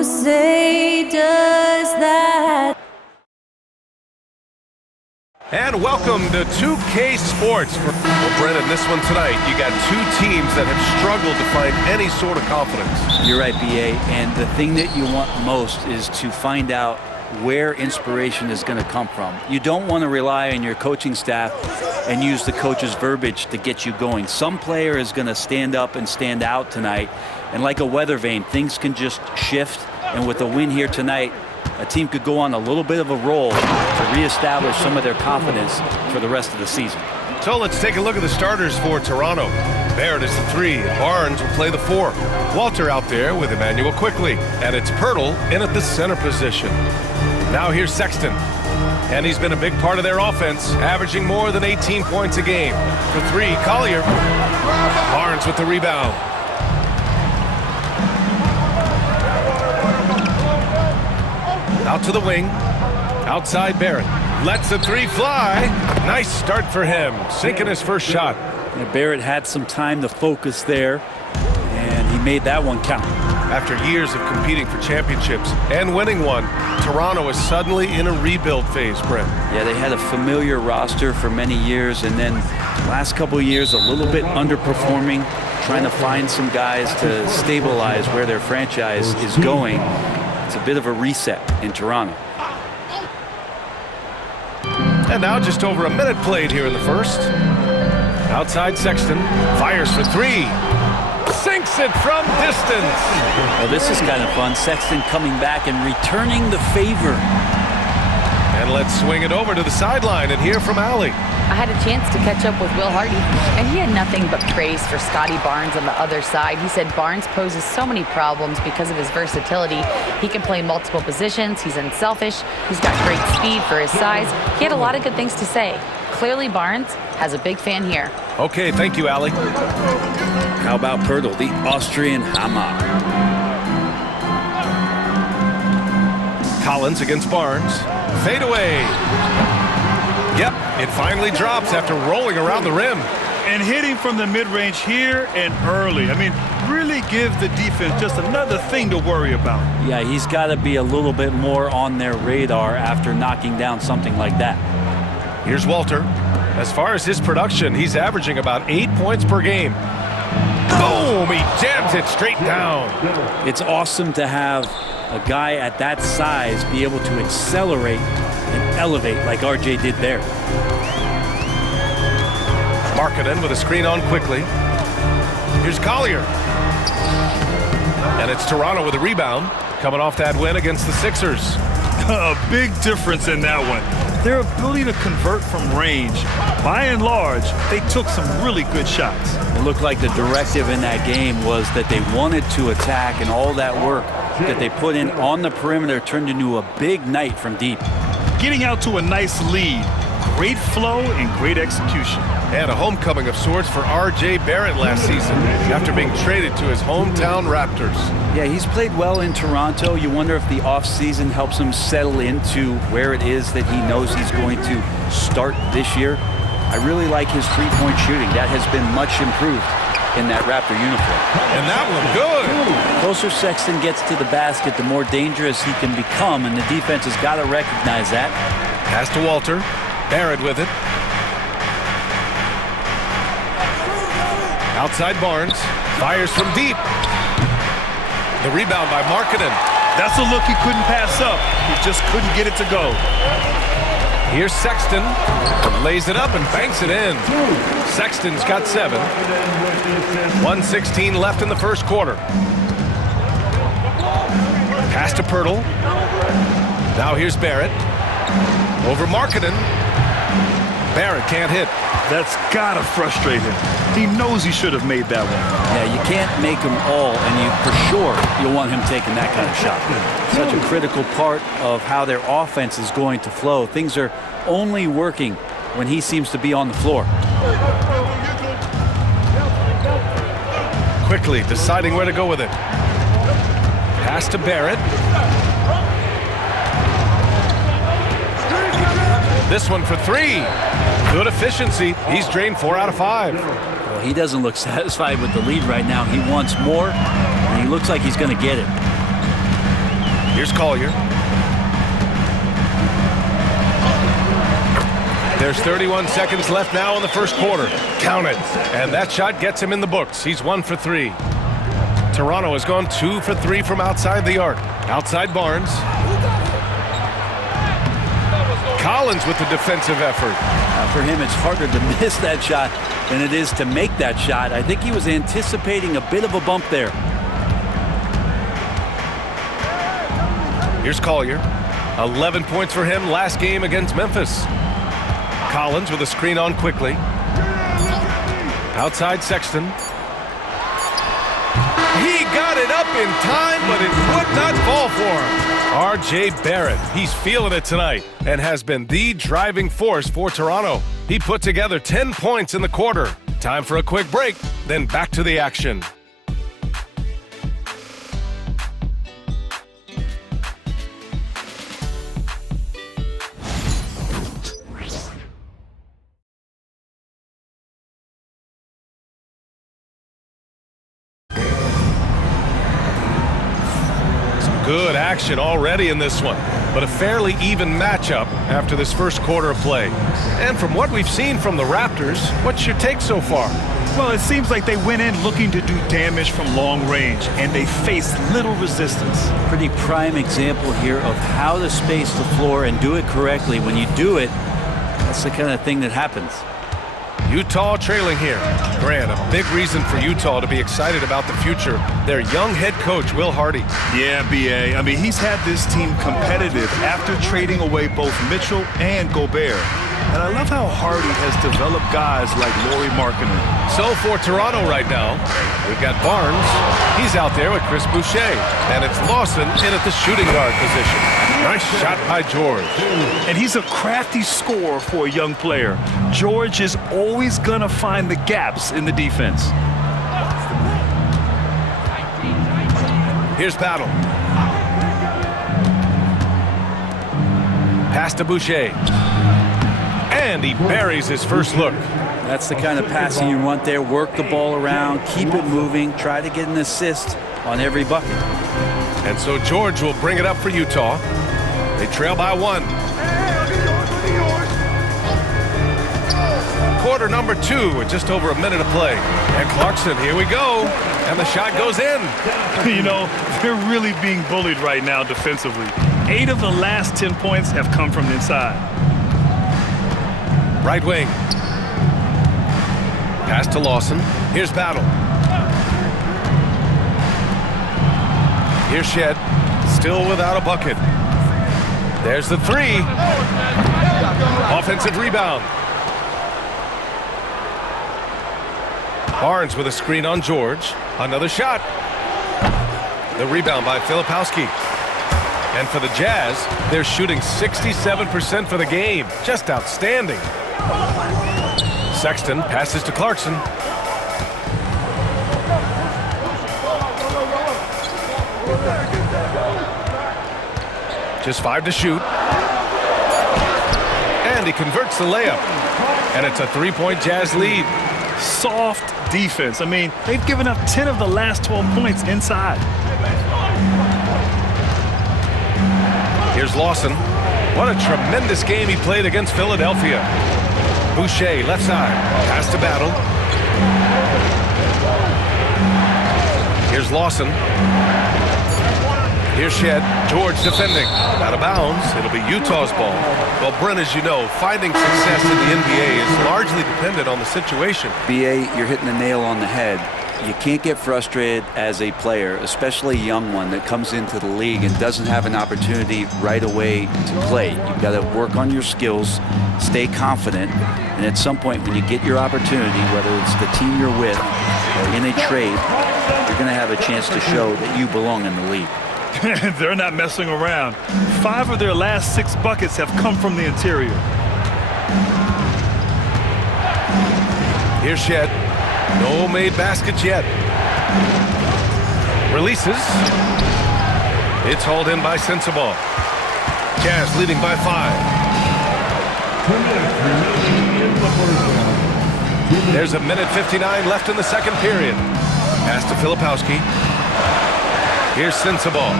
Who say does that? And welcome to 2K Sports. Well, Brennan, this one tonight, you got two teams that have struggled to find any sort of confidence. You're right, B.A., and the thing that you want most is to find out where inspiration is going to come from. You don't want to rely on your coaching staff and use the coach's verbiage to get you going. Some player is going to stand up and stand out tonight, and like a weather vane, things can just shift, and with a win here tonight, a team could go on a little bit of a roll to reestablish some of their confidence for the rest of the season. So let's take a look at the starters for Toronto. Barrett is the 3. Barnes will play the 4. Walter out there with Emmanuel quickly. And it's Pirtle in at the center position. Now here's Sexton. And he's been a big part of their offense, averaging more than 18 points a game. For 3, Collier. Barnes with the rebound. Out to the wing. Outside Barrett. Lets the 3 fly. Nice start for him. Sinking his first shot. Yeah, Barrett had some time to focus there, and he made that one count. After years of competing for championships and winning one, Toronto is suddenly in a rebuild phase, Brent. Yeah, they had a familiar roster for many years, and then last couple of years a little bit underperforming, trying to find some guys to stabilize where their franchise is going. It's a bit of a reset in Toronto. And now just over a minute played here in the first. Outside Sexton, fires for 3. Sinks it from distance. Well, this is kind of fun. Sexton coming back and returning the favor. And let's swing it over to the sideline and hear from Allie. I had a chance to catch up with Will Hardy, and he had nothing but praise for Scotty Barnes on the other side. He said Barnes poses so many problems because of his versatility. He can play multiple positions. He's unselfish. He's got great speed for his size. He had a lot of good things to say. Clearly, Barnes has a big fan here. Okay, thank you, Allie. How about Pirtle, the Austrian Hammer? Collins against Barnes. Fade away. Yep, it finally drops after rolling around the rim. And hitting from the mid-range here and early. I mean, really give the defense just another thing to worry about. Yeah, he's got to be a little bit more on their radar after knocking down something like that. Here's Walter. As far as his production, he's averaging about 8 points per game. Boom! He jams it straight down. It's awesome to have a guy at that size be able to accelerate and elevate like RJ did there. Markkanen with a screen on quickly. Here's Collier. And it's Toronto with a rebound, coming off that win against the Sixers. A big difference in that one. Their ability to convert from range. By and large, they took some really good shots. It looked like the directive in that game was that they wanted to attack, and all that work that they put in on the perimeter turned into a big night from deep. Getting out to a nice lead. Great flow and great execution. And a homecoming of sorts for R.J. Barrett last season after being traded to his hometown Raptors. Yeah, he's played well in Toronto. You wonder if the offseason helps him settle into where it is that he knows he's going to start this year. I really like his three-point shooting. That has been much improved in that Raptor uniform. And that one good. The closer Sexton gets to the basket, the more dangerous he can become, and the defense has got to recognize that. Pass to Walter. Barrett with it. Outside Barnes. Fires from deep. The rebound by Markkanen. That's a look he couldn't pass up. He just couldn't get it to go. Here's Sexton. Lays it up and banks it in. Sexton's got 7. 1:16 left in the first quarter. Pass to Pirtle. Now here's Barrett. Over Markkanen. Barrett can't hit. That's gotta frustrate him. He knows he should have made that one. Yeah, you can't make them all, and for sure you'll want him taking that kind of shot. Such a critical part of how their offense is going to flow. Things are only working when he seems to be on the floor. Quickly deciding where to go with it. Pass to Barrett. This one for 3. Good efficiency. He's drained 4 out of 5. Well, he doesn't look satisfied with the lead right now. He wants more, and he looks like he's going to get it. Here's Collier. There's 31 seconds left now in the first quarter. Count it. And that shot gets him in the books. He's 1 for 3. Toronto has gone 2 for 3 from outside the arc. Outside Barnes. Collins with the defensive effort. For him, it's harder to miss that shot than it is to make that shot. I think he was anticipating a bit of a bump there. Here's Collier. 11 points for him last game against Memphis. Collins with a screen on quickly. Outside Sexton. He got it up in time, but it would not fall for him. R.J. Barrett, he's feeling it tonight and has been the driving force for Toronto. He put together 10 points in the quarter. Time for a quick break, then back to the action. Good action already in this one, but a fairly even matchup after this first quarter of play. And from what we've seen from the Raptors, what's your take so far? Well, it seems like they went in looking to do damage from long range, and they faced little resistance. Pretty prime example here of how to space the floor and do it correctly. When you do it, that's the kind of thing that happens. Utah trailing here. Grant, a big reason for Utah to be excited about the future. Their young head coach, Will Hardy. Yeah, B.A. I mean, he's had this team competitive after trading away both Mitchell and Gobert. And I love how Hardy has developed guys like Lauri Markkanen. So for Toronto right now, we've got Barnes. He's out there with Chris Boucher. And it's Lawson in at the shooting guard position. Nice shot by George. And he's a crafty scorer for a young player. George is always going to find the gaps in the defense. Here's Battle. Pass to Boucher. And he buries his first look. That's the kind of passing you want there. Work the ball around, keep it moving, try to get an assist on every bucket. And so George will bring it up for Utah. They trail by 1. Quarter number 2 with just over a minute of play. And Clarkson, here we go. And the shot goes in. You know, they're really being bullied right now defensively. 8 of the last 10 points have come from inside. Right wing. Pass to Lawson. Here's Battle. Here's Shed. Still without a bucket. There's the 3. Offensive rebound. Barnes with a screen on George. Another shot. The rebound by Filipowski. And for the Jazz, they're shooting 67% for the game. Just outstanding. Sexton passes to Clarkson. Just 5 to shoot. And he converts the layup. And it's a 3-point Jazz lead. Soft defense. I mean, they've given up 10 of the last 12 points inside. Here's Lawson. What a tremendous game he played against Philadelphia. Boucher, left side. Pass to Battle. Here's Lawson. Here's Shed. George defending. Out of bounds. It'll be Utah's ball. Well, Brent, as you know, finding success in the NBA is largely dependent on the situation. B.A., you're hitting the nail on the head. You can't get frustrated as a player, especially a young one that comes into the league and doesn't have an opportunity right away to play. You've got to work on your skills, stay confident, and at some point when you get your opportunity, whether it's the team you're with or in a trade, you're going to have a chance to show that you belong in the league. They're not messing around. 5 of their last 6 buckets have come from the interior. Here's Shed. No made baskets yet. Releases. It's hauled in by Sensabaugh. Jazz leading by 5. There's a minute 59 left in the second period. Pass to Filipowski. Here's Sensabaugh.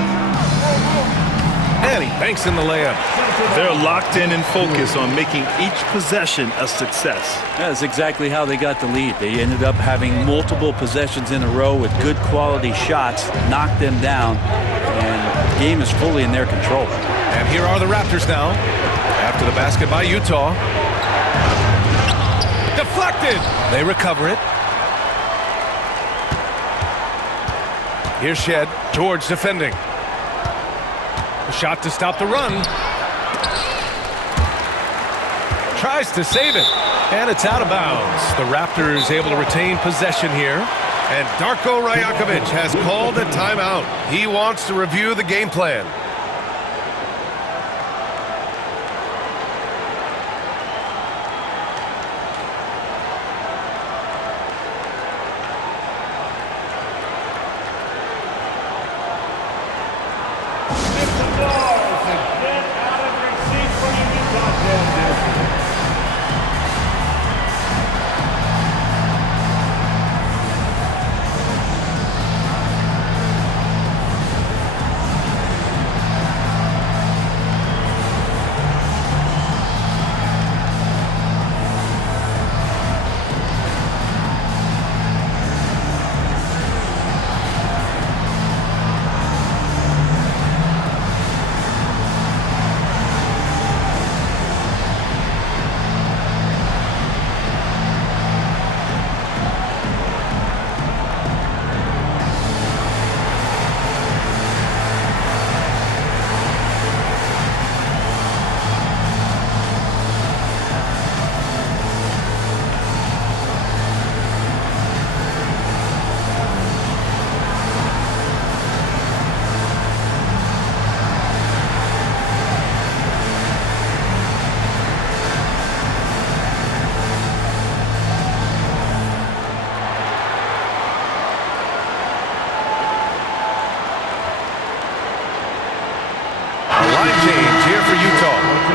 And he banks in the layup. They're locked in and focused on making each possession a success. That's exactly how they got the lead. They ended up having multiple possessions in a row with good quality shots, knocked them down, and the game is fully in their control. And here are the Raptors now. After the basket by Utah. Deflected. They recover it. Here's Shed. George defending. A shot to stop the run. Tries to save it. And it's out of bounds. The Raptors able to retain possession here. And Darko Rajakovic has called a timeout. He wants to review the game plan.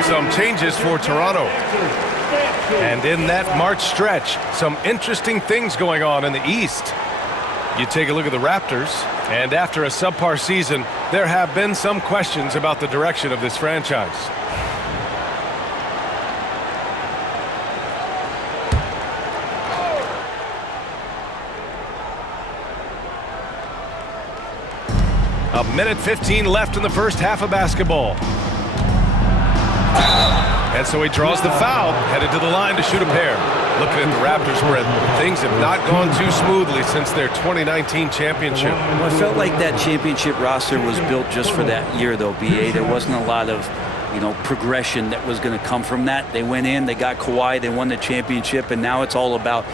Some changes for Toronto. And in that March stretch, some interesting things going on in the East. You take a look at the Raptors, and after a subpar season, there have been some questions about the direction of this franchise. A minute 15 left in the first half of basketball. And so he draws the foul, headed to the line to shoot a pair. Looking at the Raptors, Brent, things have not gone too smoothly since their 2019 championship. Well, it felt like that championship roster was built just for that year, though, B.A. There wasn't a lot of, progression that was going to come from that. They went in, they got Kawhi, they won the championship, and now it's all about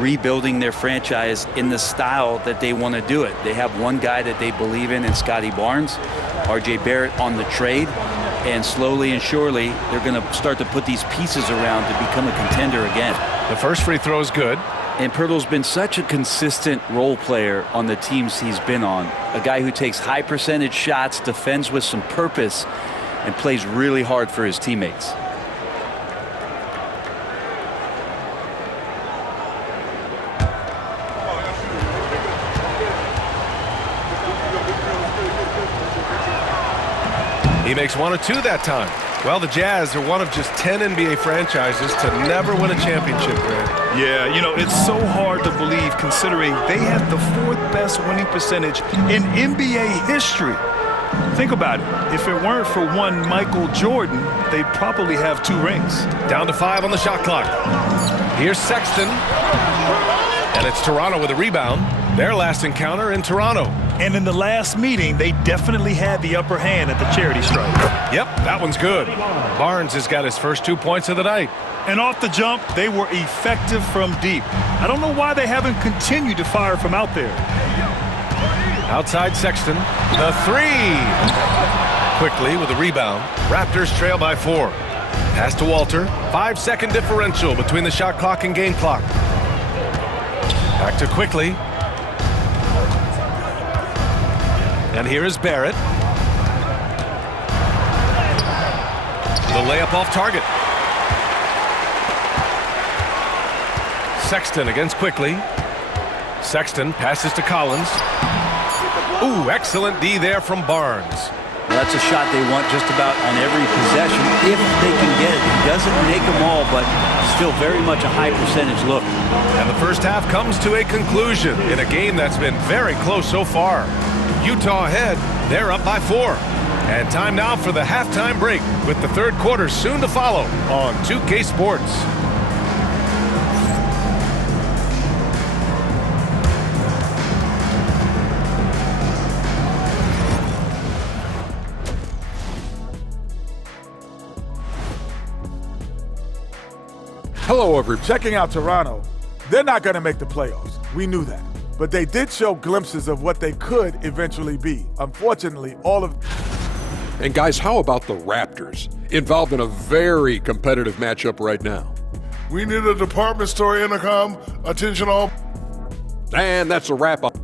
rebuilding their franchise in the style that they want to do it. They have one guy that they believe in Scotty Barnes, R.J. Barrett on the trade. And slowly and surely, they're going to start to put these pieces around to become a contender again. The first free throw is good. And Pirtle's been such a consistent role player on the teams he's been on. A guy who takes high percentage shots, defends with some purpose, and plays really hard for his teammates. He makes 1 of 2 that time. Well, the Jazz are one of just 10 NBA franchises to never win a championship, Grant. Yeah, it's so hard to believe considering they have the 4th best winning percentage in NBA history. Think about it. If it weren't for one Michael Jordan, they'd probably have 2 rings. Down to 5 on the shot clock. Here's Sexton. And it's Toronto with a rebound. Their last encounter in Toronto. And in the last meeting, they definitely had the upper hand at the charity stripe. Yep, that one's good. Barnes has got his first 2 points of the night. And off the jump, they were effective from deep. I don't know why they haven't continued to fire from out there. Outside Sexton, the 3. Quickly with a rebound. Raptors trail by 4. Pass to Walter. 5-second differential between the shot clock and game clock. Back to Quickly. And here is Barrett. The layup off target. Sexton against Quickly. Sexton passes to Collins. Ooh, excellent D there from Barnes. Well, that's a shot they want just about on every possession if they can get it. He doesn't make them all, but still very much a high percentage look. And the first half comes to a conclusion in a game that's been very close so far. Utah ahead, they're up by 4. And time now for the halftime break with the third quarter soon to follow on 2K Sports. Hello, everyone. Checking out Toronto. They're not going to make the playoffs. We knew that. But they did show glimpses of what they could eventually be. Unfortunately, all of... And guys, how about the Raptors? Involved in a very competitive matchup right now. We need a department store intercom. Attention all. And that's a wrap up.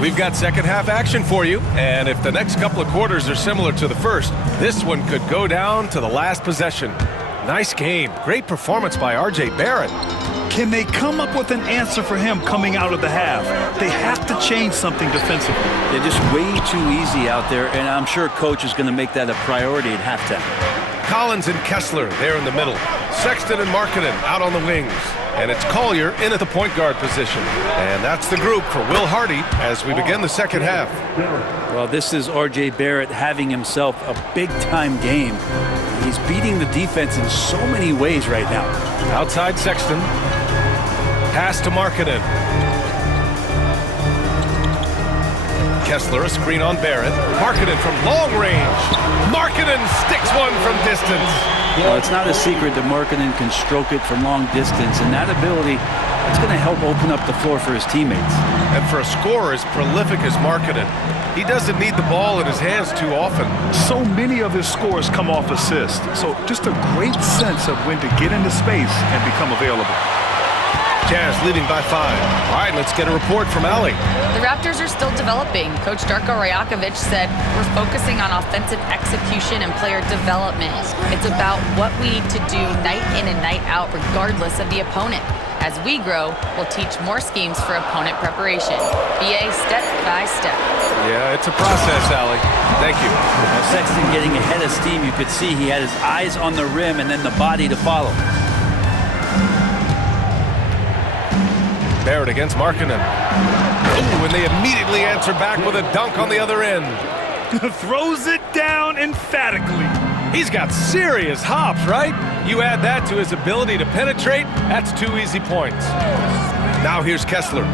We've got second half action for you, and if the next couple of quarters are similar to the first, this one could go down to the last possession. Nice game. Great performance by R.J. Barrett. Can they come up with an answer for him coming out of the half? They have to change something defensively. They're just way too easy out there, and I'm sure coach is going to make that a priority at halftime. Collins and Kessler there in the middle. Sexton and Markkanen out on the wings. And it's Collier in at the point guard position. And that's the group for Will Hardy as we begin the second half. Well, this is R.J. Barrett having himself a big-time game. He's beating the defense in so many ways right now. Outside Sexton. Pass to Markkanen. Kessler, a screen on Barrett. Markkanen from long range. Markkanen sticks one from distance. Well, it's not a secret that Markkanen can stroke it from long distance, and that ability is going to help open up the floor for his teammates. And for a scorer as prolific as Markkanen, he doesn't need the ball in his hands too often. So many of his scores come off assists. So just a great sense of when to get into space and become available. Jazz leading by 5. All right, let's get a report from Allie. The Raptors are still developing. Coach Darko Rajakovic said, we're focusing on offensive execution and player development. It's about what we need to do night in and night out, regardless of the opponent. As we grow, we'll teach more schemes for opponent preparation. BA step by step. Yeah, it's a process, Allie. Thank you. Well, Sexton getting ahead of steam. You could see he had his eyes on the rim and then the body to follow. Barrett against Markkanen. Ooh, and they immediately answer back with a dunk on the other end. Throws it down emphatically. He's got serious hops, right? You add that to his ability to penetrate, that's 2 easy points. Now here's Kessler.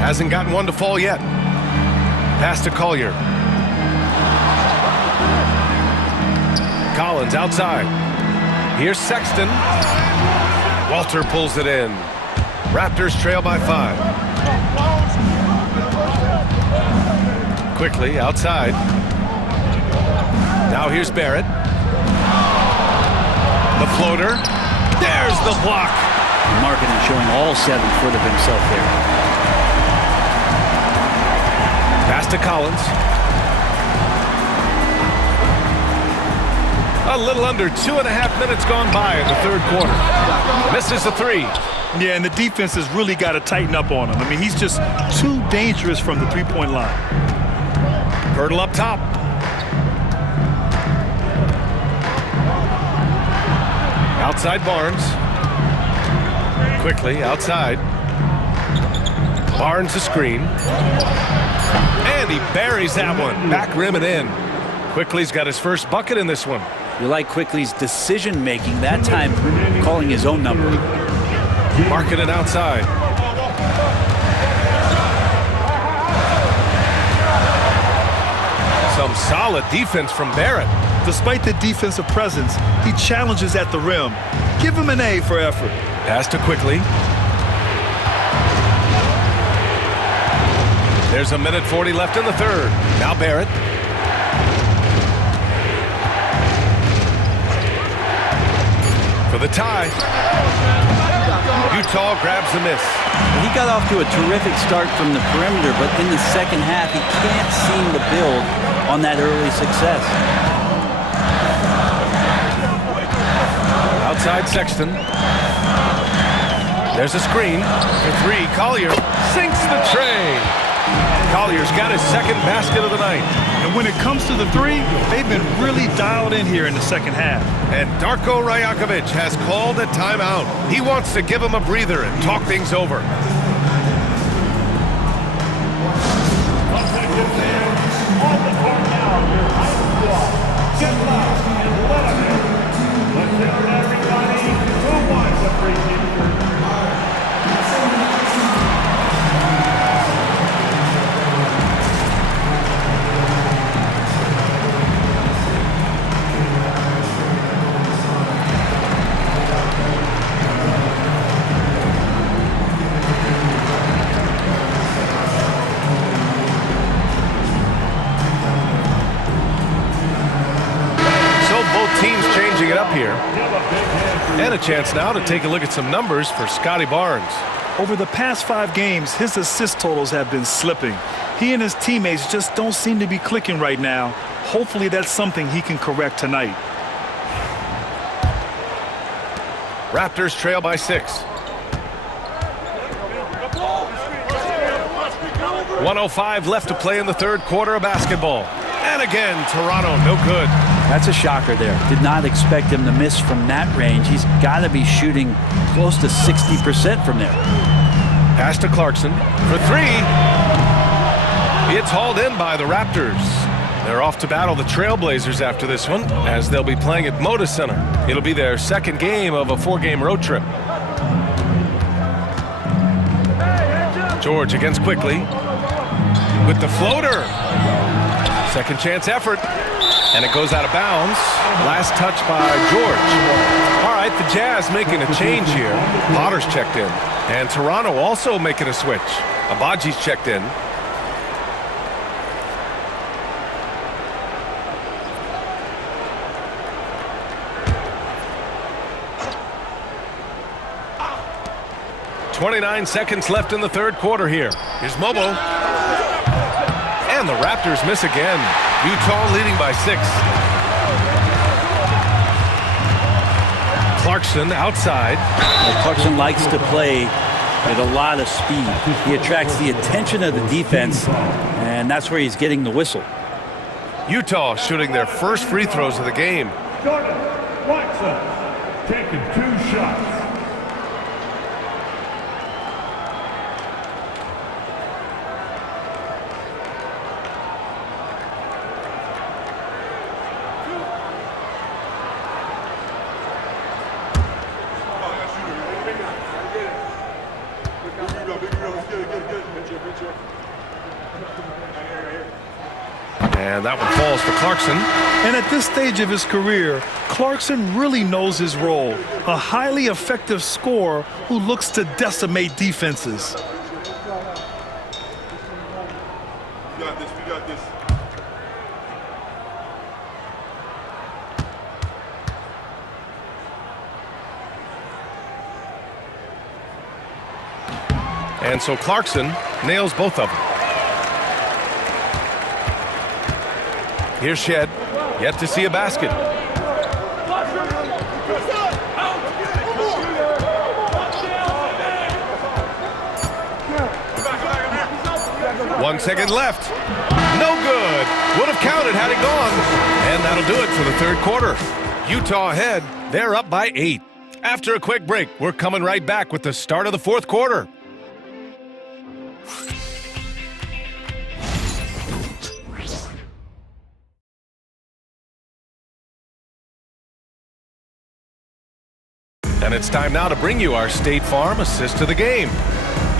Hasn't gotten one to fall yet. Pass to Collier. Collins outside. Here's Sexton. Walter pulls it in. Raptors trail by 5. Quickly outside. Now here's Barrett. The floater. There's the block. Markkanen showing all 7 foot of himself there. Pass to Collins. A little under 2.5 minutes gone by in the third quarter. Misses the 3. Yeah, and the defense has really got to tighten up on him. I mean, he's just too dangerous from the three-point line. Hurdle up top. Outside Barnes. Quickly outside. Barnes a screen. And he buries that one. Back rim and in. Quickly's got his first bucket in this one. You like Quickly's decision-making, that time calling his own number. Markkanen outside. Some solid defense from Barrett. Despite the defensive presence, he challenges at the rim. Give him an A for effort. Pass to Quickly. There's 1:40 left in the third. Now Barrett. For the tie. Utah grabs the miss. He got off to a terrific start from the perimeter, but in the second half, he can't seem to build on that early success. Outside Sexton. There's a screen for three. Collier sinks the tray. Collier's got his second basket of the night. And when it comes to the three, they've been really dialed in here in the second half. And Darko Rajakovic has called a timeout. He wants to give him a breather and talk things over. Teams changing it up here. And a chance now to take a look at some numbers for Scotty Barnes. Over the past 5 games, his assist totals have been slipping. He and his teammates just don't seem to be clicking right now. Hopefully that's something he can correct tonight. Raptors trail by 6. 1:05 left to play in the third quarter of basketball. And again, Toronto no good. That's a shocker there. Did not expect him to miss from that range. He's got to be shooting close to 60% from there. Pass to Clarkson for 3. It's hauled in by the Raptors. They're off to battle the Trailblazers after this one, as they'll be playing at Moda Center. It'll be their second game of a 4-game road trip. George against Quickly with the floater. Second chance effort. And it goes out of bounds. Last touch by George. All right, the Jazz making a change here. Potter's checked in. And Toronto also making a switch. Abaji's checked in. .29 seconds left in the third quarter here. Here's Mobo. And the Raptors miss again. Utah leading by 6. Clarkson outside. Well, Clarkson likes to play with a lot of speed. He attracts the attention of the defense, and that's where he's getting the whistle. Utah shooting their first free throws of the game. Jordan Clarkson taking 2 shots. And that one falls for Clarkson. And at this stage of his career, Clarkson really knows his role. A highly effective scorer who looks to decimate defenses. We got this. We got this. And so Clarkson nails both of them. Here's Shed, yet to see a basket. One second left. No good. Would have counted had it gone. And that'll do it for the third quarter. Utah ahead. They're up by 8. After a quick break, we're coming right back with the start of the fourth quarter. And it's time now to bring you our State Farm assist to the game.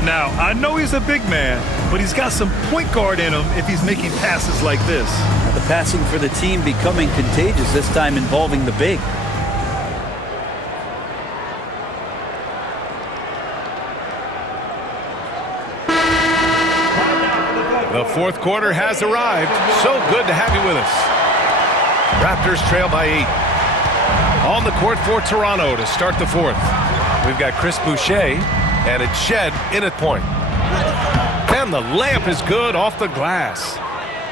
Now, I know he's a big man, but he's got some point guard in him if he's making passes like this. The passing for the team becoming contagious, this time involving the big. The fourth quarter has arrived. So good to have you with us. Raptors trail by 8. On the court for Toronto to start the fourth. We've got Chris Boucher, and it's Shed in at point. And the layup is good off the glass.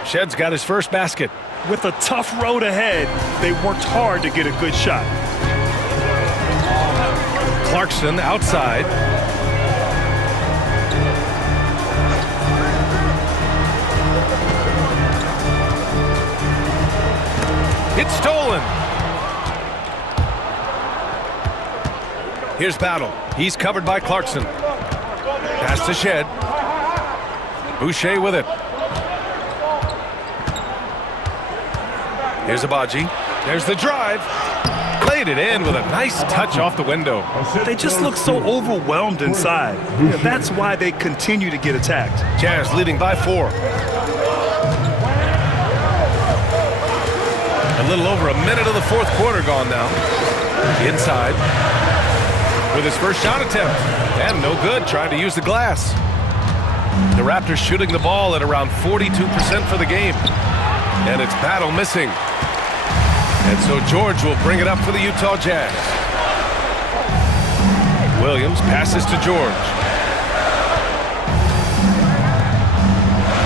Shed's got his first basket. With a tough road ahead, they worked hard to get a good shot. Clarkson outside. It's stolen. Here's Battle. He's covered by Clarkson. Pass to Shed. Boucher with it. Here's Abaji. There's the drive. Laid it in with a nice touch off the window. They just look so overwhelmed inside. That's why they continue to get attacked. Jazz leading by 4. A little over a minute of the fourth quarter gone now. Inside. With his first shot attempt. And no good, trying to use the glass. The Raptors shooting the ball at around 42% for the game. And it's Battle missing. And so George will bring it up for the Utah Jazz. Williams passes to George.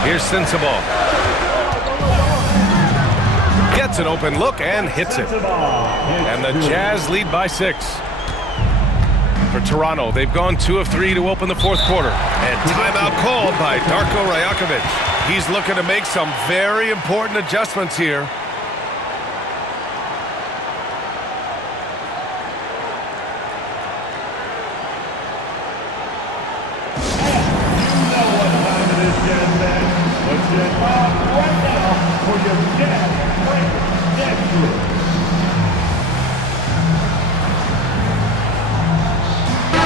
Here's Sensabaugh. Gets an open look and hits it. And the Jazz lead by 6. For Toronto, they've gone 2 of 3 to open the fourth quarter. And timeout called by Darko Rajakovic. He's looking to make some very important adjustments here.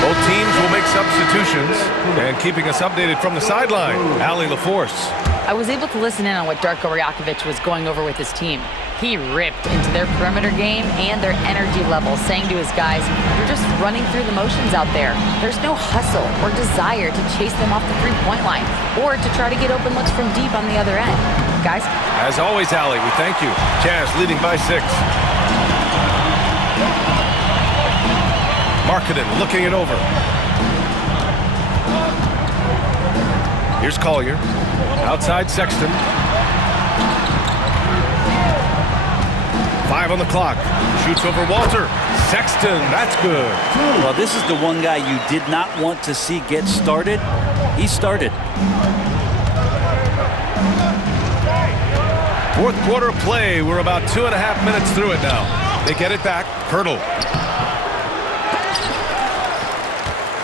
Both teams will make substitutions, and keeping us updated from the sideline, Allie LaForce. I was able to listen in on what Darko Rajakovic was going over with his team. He ripped into their perimeter game and their energy level, saying to his guys, "You're just running through the motions out there. There's no hustle or desire to chase them off the three-point line or to try to get open looks from deep on the other end." Guys? As always, Allie, we thank you. Jazz leading by 6. Markkanen looking it over. Here's Collier. Outside Sexton. 5 on the clock. Shoots over Walter. Sexton, that's good. Well, this is the one guy you did not want to see get started. He started. Fourth quarter of play. We're about 2.5 minutes through it now. They get it back. Pirtle.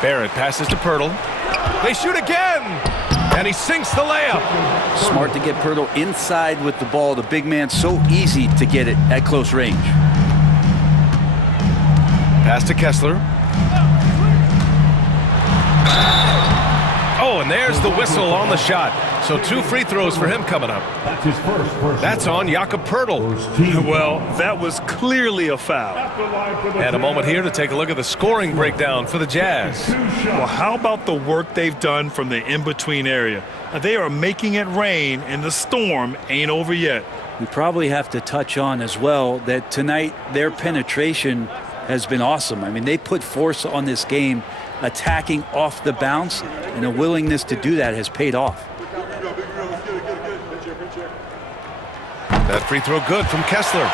Barrett passes to Pirtle. They shoot again! And he sinks the layup. Smart to get Pirtle inside with the ball. The big man, so easy to get it at close range. Pass to Kessler. Oh, and there's the whistle on the shot. So 2 free throws for him coming up. That's his first. That's on Jakob Pirtle. Well, that was clearly a foul. And a moment here to take a look at the scoring breakdown for the Jazz. Well, how about the work they've done from the in-between area? They are making it rain, and the storm ain't over yet. We probably have to touch on as well that tonight their penetration has been awesome. I mean, they put force on this game, attacking off the bounce, and a willingness to do that has paid off. That free throw good from Kessler.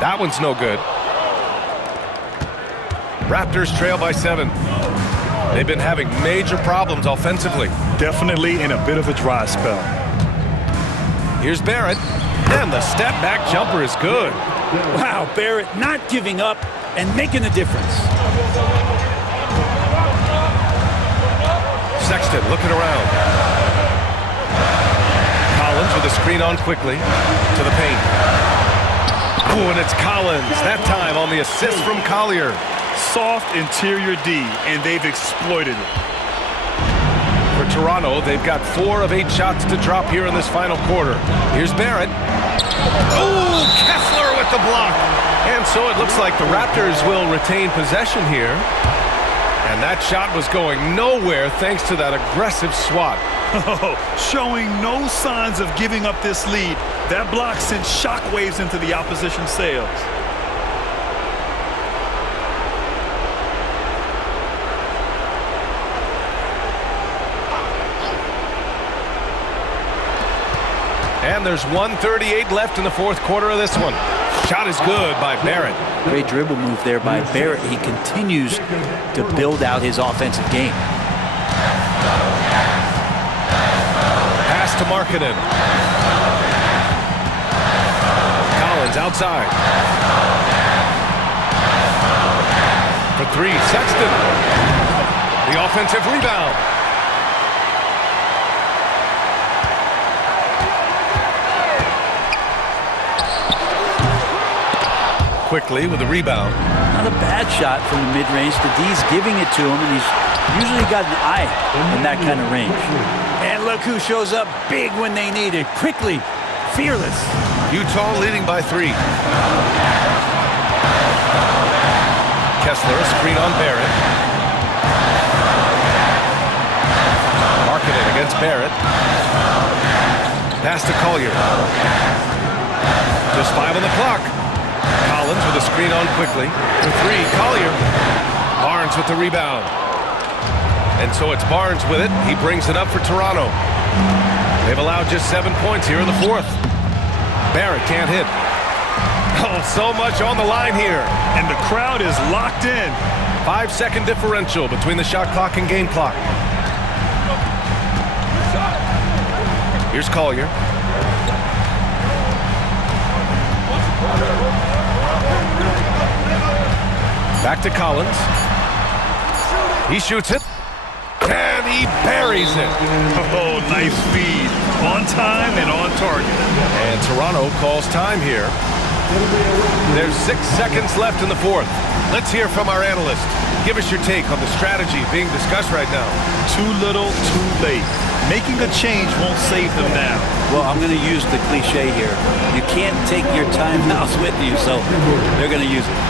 That one's no good. Raptors trail by 7. They've been having major problems offensively. Definitely in a bit of a dry spell. Here's Barrett, and the step-back jumper is good. Wow, Barrett not giving up and making a difference. Sexton looking around. Collins with a screen on quickly to the paint. Ooh, and it's Collins, that time on the assist from Collier. Soft interior D, and they've exploited it. For Toronto, they've got 4 of 8 shots to drop here in this final quarter. Here's Barrett. Oh, Kessler with the block. And so it looks like the Raptors will retain possession here. And that shot was going nowhere thanks to that aggressive swat. Showing no signs of giving up this lead. That block sent shockwaves into the opposition sails. And there's 1:38 left in the fourth quarter of this one. Shot is good by Barrett. Great dribble move there by Barrett. He continues to build out his offensive game. Pass to Markkanen. Collins outside. For three, Sexton. The offensive rebound. Quickly with the rebound. Not a bad shot from the mid-range. The D's giving it to him, and he's usually got an eye in that kind of range. And look who shows up big when they need it. Quickly, fearless. Utah leading by 3. Kessler, a screen on Barrett. Markkanen against Barrett. Pass to Collier. Just 5 on the clock. Collins with a screen on quickly. For 3, Collier. Barnes with the rebound. And so it's Barnes with it. He brings it up for Toronto. They've allowed just 7 points here in the fourth. Barrett can't hit. Oh, so much on the line here. And the crowd is locked in. 5-second differential between the shot clock and game clock. Here's Collier. Back to Collins. He shoots it. And he buries it. Oh, nice feed. On time and on target. And Toronto calls time here. There's 6 seconds left in the fourth. Let's hear from our analyst. Give us your take on the strategy being discussed right now. Too little, too late. Making a change won't save them now. Well, I'm going to use the cliche here. You can't take your timeouts with you, so they're going to use it.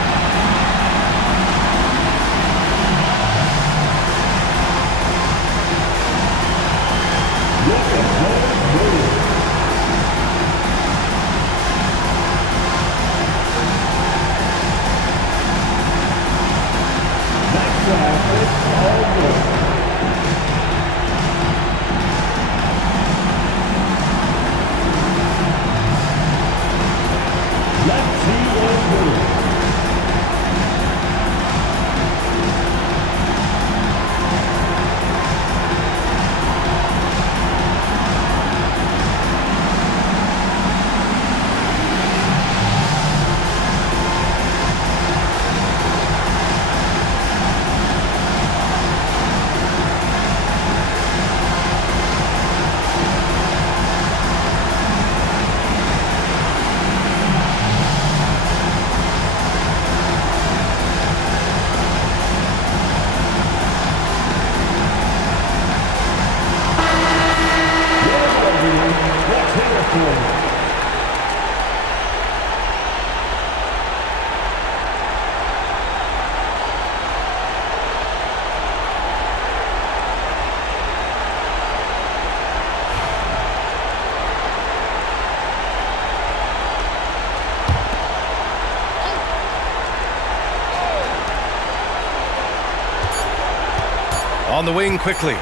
On the wing quickly. So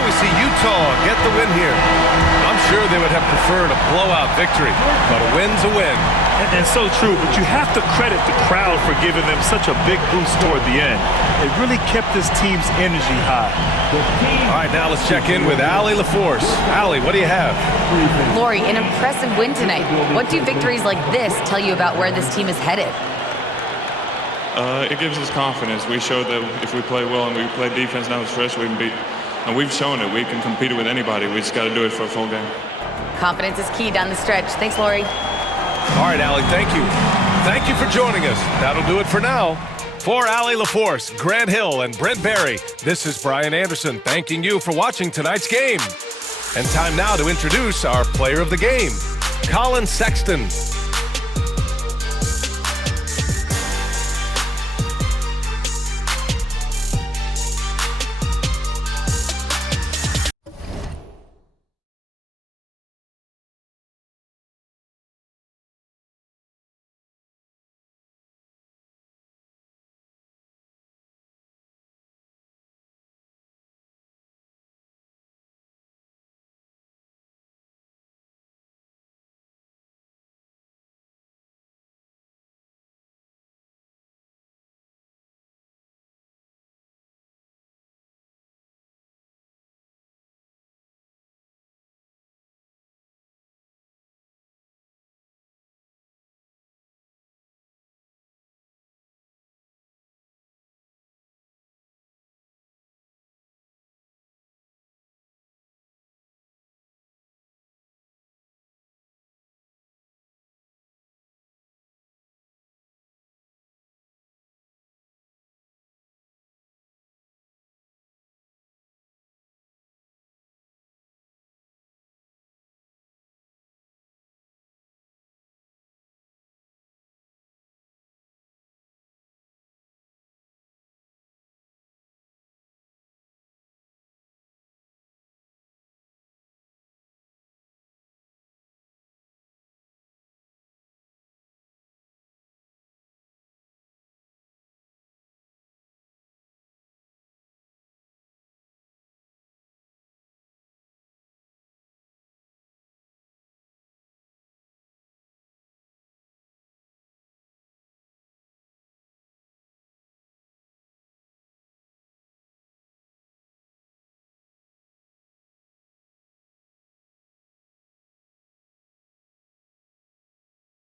we see Utah get the win here. I'm sure they would have preferred a blowout victory, but a win's a win. And so true, but you have to credit the crowd for giving them such a big boost toward the end. It really kept this team's energy high. All right, now let's check in with Allie LaForce. Allie, what do you have? Lori, an impressive win tonight. What do victories like this tell you about where this team is headed? It gives us confidence. We showed that if we play well and we play defense down the stretch, we can beat. And we've shown it. We can compete with anybody. We just got to do it for a full game. Confidence is key down the stretch. Thanks, Lori. All right, Allie, thank you. Thank you for joining us. That'll do it for now. For Allie LaForce, Grant Hill, and Brent Barry, this is Brian Anderson thanking you for watching tonight's game. And time now to introduce our player of the game, Collin Sexton.